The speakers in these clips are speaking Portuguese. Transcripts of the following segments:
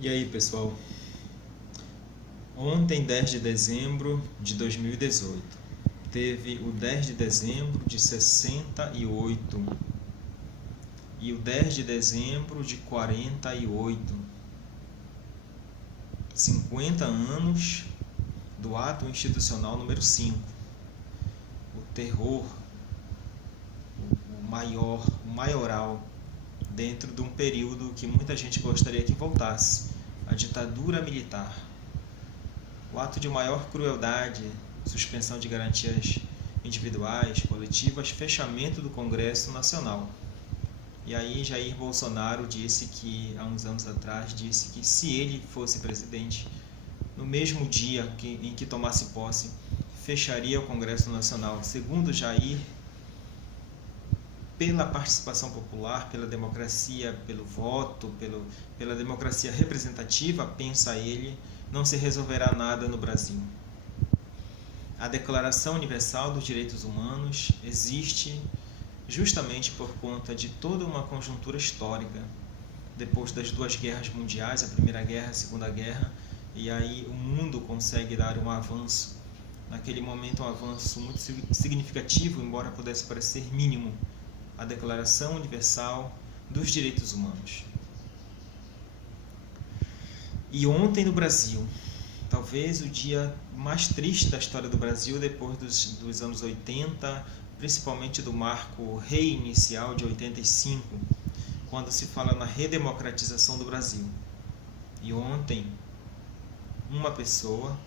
E aí, pessoal? Ontem, 10 de dezembro de 2018, teve o 10 de dezembro de 68 e o 10 de dezembro de 48. 50 anos do ato institucional número 5. O terror, o maioral, dentro de um período que muita gente gostaria que voltasse, a ditadura militar. O ato de maior crueldade, suspensão de garantias individuais, coletivas, fechamento do Congresso Nacional. E aí Jair Bolsonaro disse que, há uns anos atrás, disse que se ele fosse presidente, no mesmo dia em que tomasse posse, fecharia o Congresso Nacional. Segundo Jair, pela participação popular, pela democracia, pelo voto, pela democracia representativa, pensa ele, não se resolverá nada no Brasil. A Declaração Universal dos Direitos Humanos existe justamente por conta de toda uma conjuntura histórica. Depois das duas guerras mundiais, a Primeira Guerra, a Segunda Guerra, e aí o mundo consegue dar um avanço. Naquele momento, um avanço muito significativo, embora pudesse parecer mínimo, a Declaração Universal dos Direitos Humanos. E ontem no Brasil, talvez o dia mais triste da história do Brasil, depois dos anos 80, principalmente do marco reinicial de 85, quando se fala na redemocratização do Brasil. E ontem, uma pessoa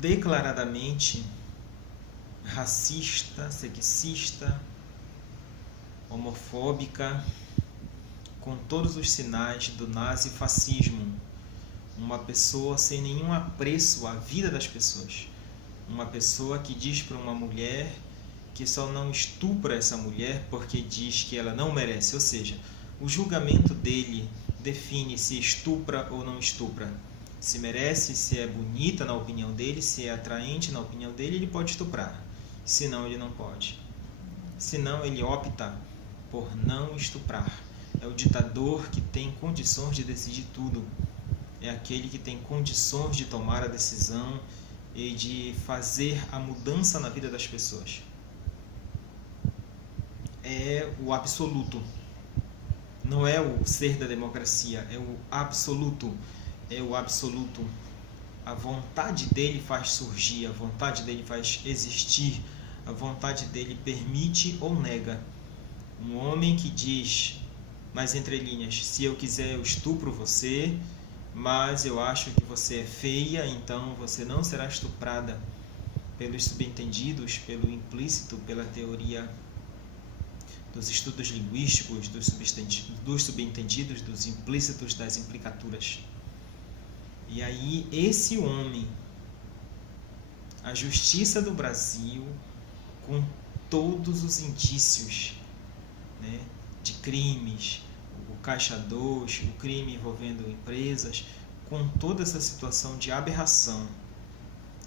declaradamente racista, sexista, homofóbica, com todos os sinais do nazifascismo. Uma pessoa sem nenhum apreço à vida das pessoas. Uma pessoa que diz para uma mulher que só não estupra essa mulher porque diz que ela não merece. Ou seja, o julgamento dele define se estupra ou não estupra. Se merece, se é bonita na opinião dele, se é atraente na opinião dele, ele pode estuprar. Se não, ele não pode. Se não, ele opta por não estuprar. É o ditador que tem condições de decidir tudo. É aquele que tem condições de tomar a decisão e de fazer a mudança na vida das pessoas. É o absoluto. Não é o ser da democracia, é o absoluto. É o absoluto. A vontade dele faz surgir, a vontade dele faz existir, a vontade dele permite ou nega. Um homem que diz, nas entrelinhas, se eu quiser eu estupro você, mas eu acho que você é feia, então você não será estuprada. Pelos subentendidos, pelo implícito, pela teoria dos estudos linguísticos, dos subentendidos, dos implícitos, das implicaturas. E aí, esse homem, a justiça do Brasil, com todos os indícios, né, de crimes, o Caixa 2, o crime envolvendo empresas, com toda essa situação de aberração,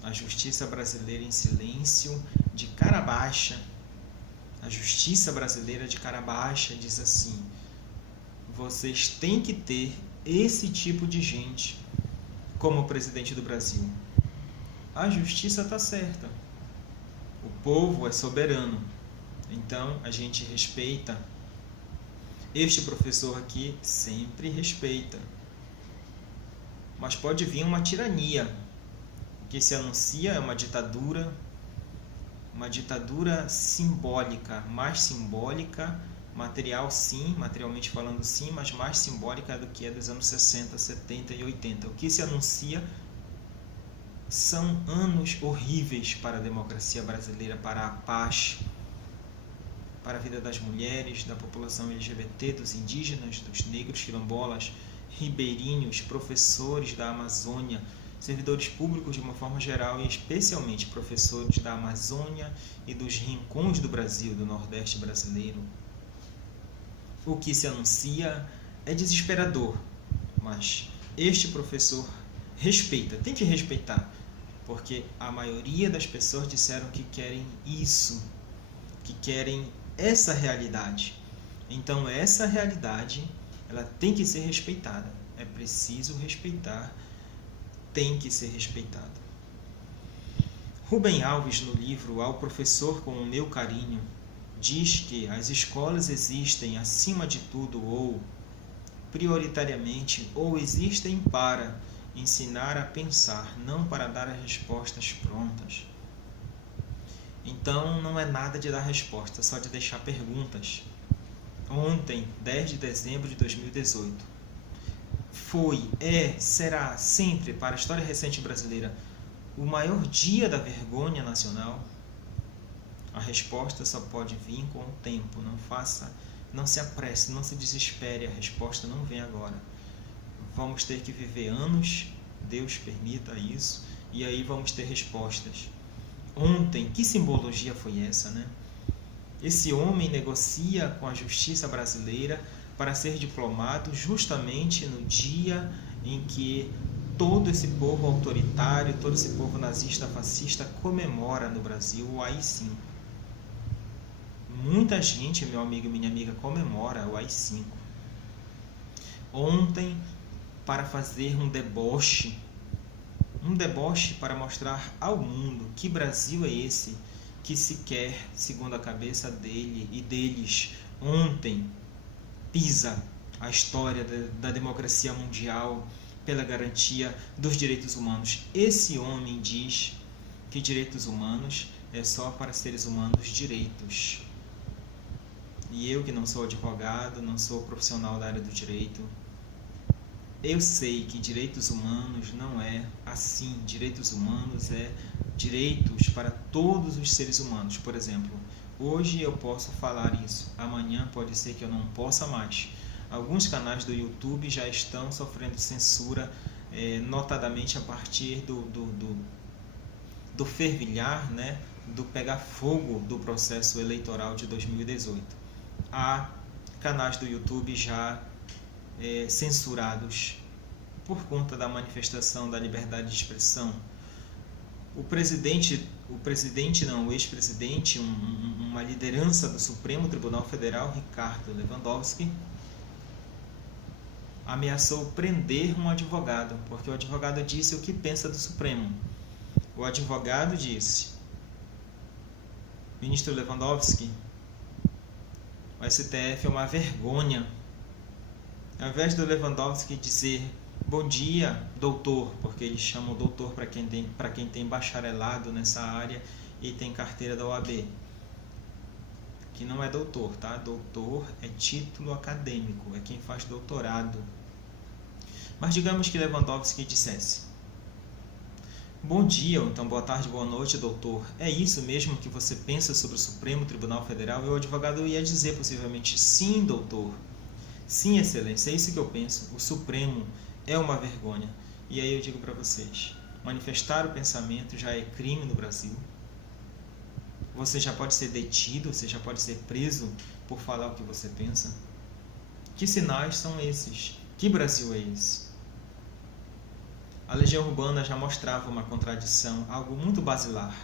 a justiça brasileira em silêncio, de cara baixa, a justiça brasileira de cara baixa diz assim: vocês têm que ter esse tipo de gente como presidente do Brasil. A justiça está certa. O povo é soberano. Então, a gente respeita. Este professor aqui sempre respeita. Mas pode vir uma tirania. O que se anuncia é uma ditadura simbólica, mais simbólica, material sim, materialmente falando sim, mas mais simbólica do que é dos anos 60, 70 e 80. O que se anuncia são anos horríveis para a democracia brasileira, para a paz, para a vida das mulheres, da população LGBT, dos indígenas, dos negros, quilombolas, ribeirinhos, professores da Amazônia, servidores públicos de uma forma geral e especialmente professores da Amazônia e dos rincões do Brasil, do Nordeste brasileiro. O que se anuncia é desesperador, mas este professor respeita, tem que respeitar, porque a maioria das pessoas disseram que querem isso, que querem essa realidade. Então essa realidade ela tem que ser respeitada. É preciso respeitar, tem que ser respeitada. Rubem Alves, no livro Ao Professor com o Meu Carinho, diz que as escolas existem acima de tudo ou prioritariamente ou existem para ensinar a pensar, não para dar as respostas prontas. Então não é nada de dar resposta, só de deixar perguntas. Ontem, 10 de dezembro de 2018, foi, será sempre para a história recente brasileira o maior dia da vergonha nacional? A resposta só pode vir com o tempo. Não se apresse, não se desespere, a resposta não vem agora. Vamos ter que viver anos, Deus permita isso, e aí vamos ter respostas. Ontem, que simbologia foi essa, né? Esse homem negocia com a justiça brasileira para ser diplomado justamente no dia em que todo esse povo autoritário, todo esse povo nazista, fascista comemora no Brasil o AI-5. Muita gente, meu amigo e minha amiga, comemora o AI-5. Ontem, para fazer um deboche para mostrar ao mundo que Brasil é esse que se quer, segundo a cabeça dele e deles, ontem pisa a história da democracia mundial pela garantia dos direitos humanos. Esse homem diz que direitos humanos é só para seres humanos direitos. E eu, que não sou advogado, não sou profissional da área do direito, eu sei que direitos humanos não é assim. Direitos humanos é direitos para todos os seres humanos. Por exemplo, hoje eu posso falar isso, amanhã pode ser que eu não possa mais. Alguns canais do YouTube já estão sofrendo censura, notadamente a partir do fervilhar, né, do pegar fogo do processo eleitoral de 2018. Há canais do YouTube já censurados por conta da manifestação da liberdade de expressão. O ex-presidente, uma liderança do Supremo Tribunal Federal, Ricardo Lewandowski, ameaçou prender um advogado, porque o advogado disse o que pensa do Supremo. O advogado disse: ministro Lewandowski, o STF é uma vergonha. Ao invés do Lewandowski dizer bom dia, doutor, porque eles chamam doutor para quem tem bacharelado nessa área e tem carteira da OAB, que não é doutor, tá? Doutor é título acadêmico, é quem faz doutorado. Mas digamos que Lewandowski dissesse: bom dia, ou então boa tarde, boa noite, doutor. É isso mesmo que você pensa sobre o Supremo Tribunal Federal? E o advogado ia dizer possivelmente: sim, doutor. Sim, excelência, é isso que eu penso. O Supremo é uma vergonha. E aí eu digo para vocês: manifestar o pensamento já é crime no Brasil. Você já pode ser detido, você já pode ser preso por falar o que você pensa. Que sinais são esses? Que Brasil é esse? A Legião Urbana já mostrava uma contradição, algo muito basilar.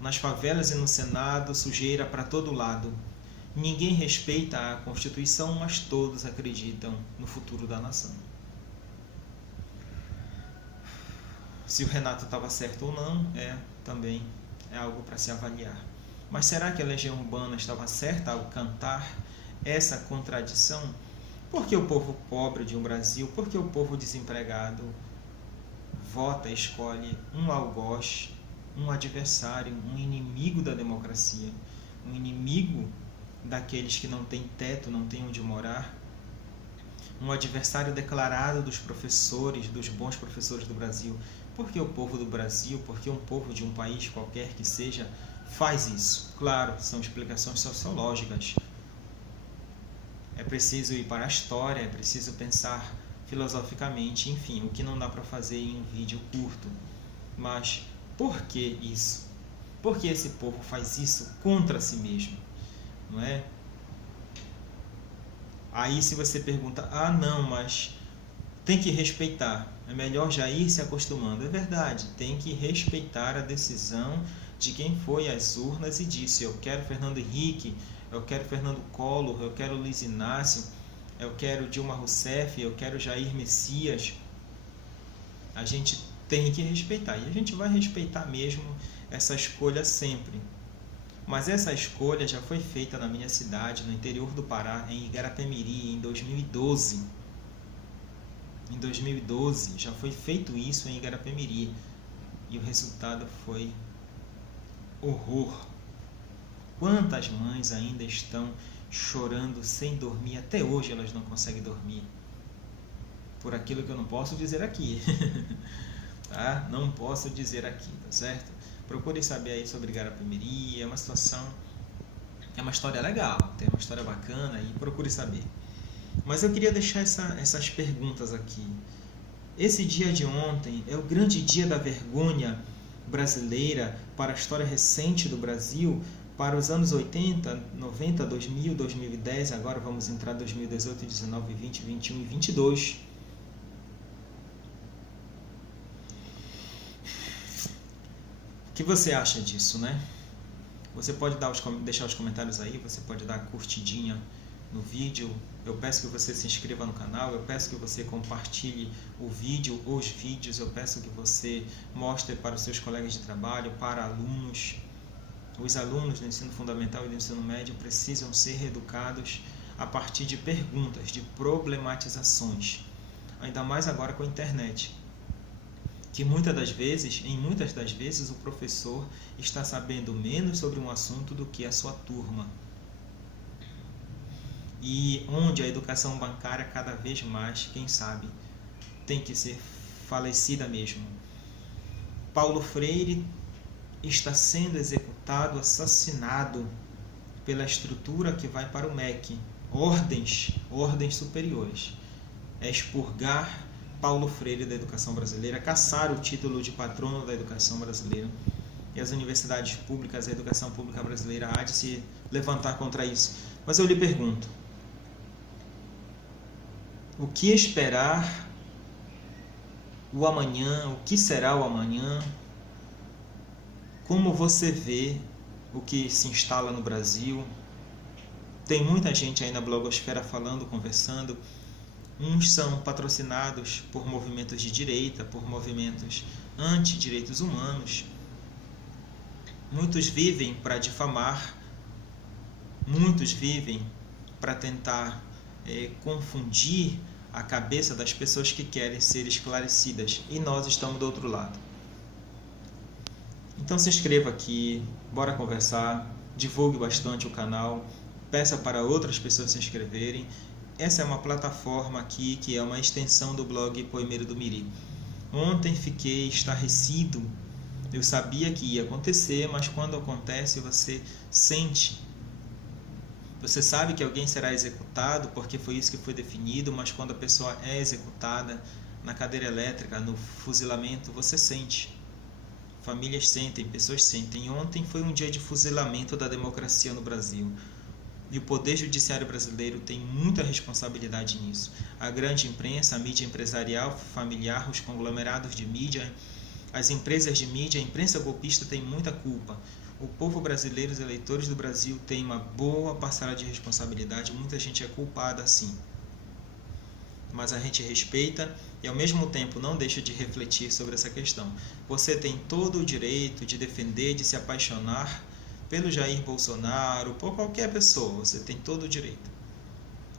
Nas favelas e no Senado, sujeira para todo lado. Ninguém respeita a Constituição, mas todos acreditam no futuro da nação. Se o Renato estava certo ou não, também é algo para se avaliar. Mas será que a Legião Urbana estava certa ao cantar essa contradição? Por que o povo pobre de um Brasil, por que o povo desempregado vota, escolhe um algoz, um adversário, um inimigo da democracia, um inimigo daqueles que não têm teto, não têm onde morar, um adversário declarado dos professores, dos bons professores do Brasil? Por que o povo do Brasil, por que um povo de um país qualquer que seja, faz isso? Claro, são explicações sociológicas. É preciso ir para a história, é preciso pensar filosoficamente, enfim, o que não dá para fazer em um vídeo curto. Mas por que isso? Por que esse povo faz isso contra si mesmo? Não é? Aí se você pergunta: não, mas tem que respeitar, é melhor já ir se acostumando. É verdade, tem que respeitar a decisão de quem foi às urnas e disse: eu quero Fernando Henrique, eu quero Fernando Collor, eu quero Luiz Inácio. eu quero Dilma Rousseff, eu quero Jair Messias, a gente tem que respeitar. E a gente vai respeitar mesmo essa escolha sempre. Mas essa escolha já foi feita na minha cidade, no interior do Pará, em Igarapé-Miri, em 2012. Em 2012 já foi feito isso em Igarapé-Miri. E o resultado foi horror. Quantas mães ainda estão chorando sem dormir? Até hoje elas não conseguem dormir. Por aquilo que eu não posso dizer aqui. Tá? Não posso dizer aqui, tá certo? Procure saber aí sobre Igarapé-Miri. É uma situação, é uma história legal, tem uma história bacana e procure saber. Mas eu queria deixar essas perguntas aqui. Esse dia de ontem é o grande dia da vergonha brasileira para a história recente do Brasil, para os anos 80, 90, 2000, 2010, agora vamos entrar 2018, 19, 20, 21 e 22. O que você acha disso, né? Você pode deixar os comentários aí, você pode dar curtidinha no vídeo. Eu peço que você se inscreva no canal, eu peço que você compartilhe o vídeo, os vídeos, eu peço que você mostre para os seus colegas de trabalho, para alunos. Os alunos do ensino fundamental e do ensino médio precisam ser reeducados a partir de perguntas, de problematizações, ainda mais agora com a internet. Que muitas das vezes o professor está sabendo menos sobre um assunto do que a sua turma. E onde a educação bancária cada vez mais, quem sabe, tem que ser falecida mesmo. Paulo Freire está sendo executado, assassinado pela estrutura que vai para o MEC, ordens superiores. É expurgar Paulo Freire da educação brasileira, caçar o título de patrono da educação brasileira. E as universidades públicas, a educação pública brasileira há de se levantar contra isso. Mas eu lhe pergunto, o que esperar o amanhã, o que será o amanhã? Como você vê o que se instala no Brasil? Tem muita gente aí na blogosfera falando, conversando. Uns são patrocinados por movimentos de direita, por movimentos anti-direitos humanos. Muitos vivem para difamar, muitos vivem para tentar confundir a cabeça das pessoas que querem ser esclarecidas. E nós estamos do outro lado. Então se inscreva aqui, bora conversar, divulgue bastante o canal, peça para outras pessoas se inscreverem. Essa é uma plataforma aqui que é uma extensão do blog Poemeiro do Miri. Ontem fiquei estarrecido, eu sabia que ia acontecer, mas quando acontece você sente. Você sabe que alguém será executado porque foi isso que foi definido, mas quando a pessoa é executada na cadeira elétrica, no fuzilamento, você sente. Famílias sentem, pessoas sentem. Ontem foi um dia de fuzilamento da democracia no Brasil. E o Poder Judiciário brasileiro tem muita responsabilidade nisso. A grande imprensa, a mídia empresarial, familiar, os conglomerados de mídia, as empresas de mídia, a imprensa golpista tem muita culpa. O povo brasileiro, os eleitores do Brasil têm uma boa parcela de responsabilidade, muita gente é culpada sim. Mas a gente respeita e ao mesmo tempo não deixa de refletir sobre essa questão. Você tem todo o direito de defender, de se apaixonar pelo Jair Bolsonaro, por qualquer pessoa, você tem todo o direito.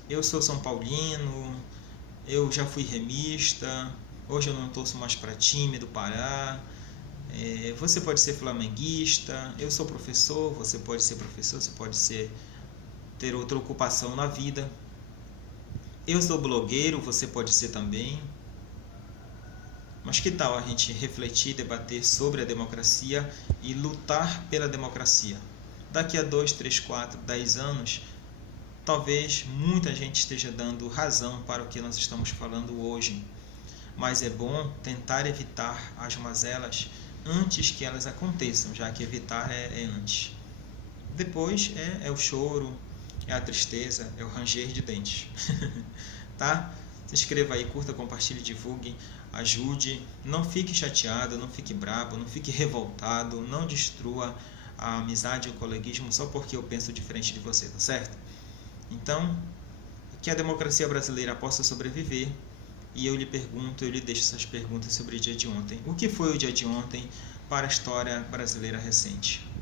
Eu sou São Paulino, eu já fui remista, hoje eu não torço mais para time do Pará. Você pode ser flamenguista, eu sou professor, você pode ser professor, você pode ter outra ocupação na vida. Eu sou blogueiro, você pode ser também. Mas que tal a gente refletir, debater sobre a democracia e lutar pela democracia? Daqui a 2, 3, 4, 10 anos, talvez muita gente esteja dando razão para o que nós estamos falando hoje. Mas é bom tentar evitar as mazelas antes que elas aconteçam, já que evitar é antes. Depois é o choro, é a tristeza, é o ranger de dentes. Tá? Se inscreva aí, curta, compartilhe, divulgue, ajude. Não fique chateado, não fique bravo, não fique revoltado, não destrua a amizade e o coleguismo só porque eu penso diferente de você, tá certo? Então, que a democracia brasileira possa sobreviver. E eu lhe pergunto, eu lhe deixo essas perguntas sobre o dia de ontem. O que foi o dia de ontem para a história brasileira recente?